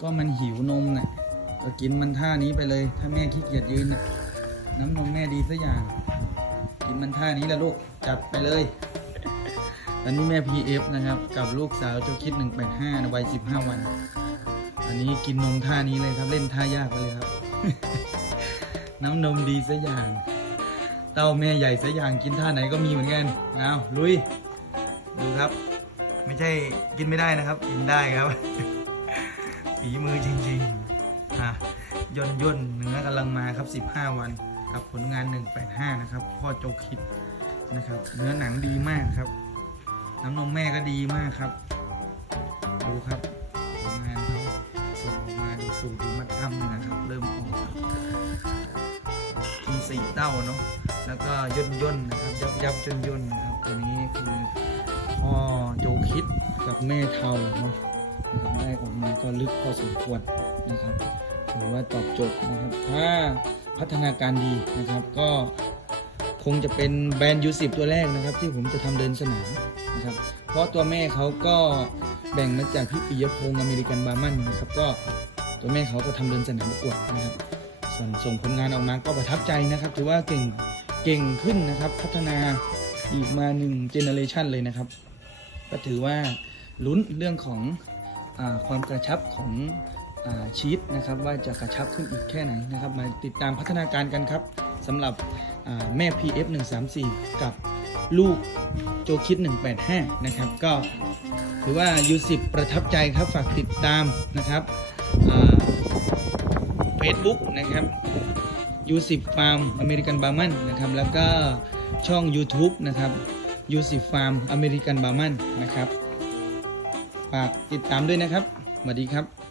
ก็มันหิวนมน่ะก็กินมันท่านี้ไปเลย ถ้าแม่ขี้เกียจยืนน่ะน้ำนมแม่ดีสักอย่าง กินมันท่านี้แหละลูก จัดไปเลยตอนนี้แม่ PF นะครับ กับลูกสาวเจ้าคิด 185นะวัย 15 วัน อันนี้กินนมท่านี้เลยครับ เล่นท่ายากไปเลยครับ น้ำนมดีสักอย่าง เต้าแม่ใหญ่สักอย่างกินท่าไหนก็มีเหมือนกันเอาลุย ดูครับ ไม่ใช่กินไม่ได้นะครับ กินได้ครับ ย่นย่นเนื้อกำลังมาครับ 15 วันกับผลงาน 185 นะครับพ่อโจคิดนะครับ เนื้อหนังดีมากครับ น้ำนมแม่ก็ดีมากครับ ดูครับผลงานเขาส่งออกมาดูสูงดูมัดอ้ำนะครับ เริ่มออกกินสี่เต้าเนาะแล้วก็ย่นย่นนะครับ ยับยับย่นย่นนะครับตัวนี้คือพ่อโจคิดกับแม่เทาเนาะได้ออกมาก็ลึกพอสมควรนะครับ ถือว่าตอบโจทย์นะครับ ถ้าพัฒนาการดีนะครับ ก็คงจะเป็นแบรนด์ยูสิบตัวแรกนะครับ ที่ผมจะทำเดินสนามนะครับ เพราะตัวแม่เขาก็แบ่งมาจากพี่ปิยพงศ์อเมริกันบาร์มันนะครับ ก็ตัวแม่เขาก็ทำเดินสนามประกวดนะครับ ส่วนส่งผลงานออกมาก็ประทับใจนะครับ ถือว่าเก่งเก่งขึ้นนะครับ พัฒนาอีกมาหนึ่งเจเนอเรชันเลยนะครับ ก็ถือว่าลุ้นเรื่องของอความกระชับของ ชีสนะครับว่าจะกระชับขึ้นอีกแค่ไหนนะครับมาติดตามพัฒนาการกันครับสำหรับอ่าแม่ PF 134กับลูกโจคิด 185 นะครับ ก็ถือว่า U10 ประทับใจครับฝากติดตามนะครับเฟซบุ๊กนะครับ U10 Farm American Barman นนะครับ แล้วก็ช่อง YouTube นะครับ U10 Farm American Barman นะครับฝากติดตามด้วยนะครับสวัสดีครับ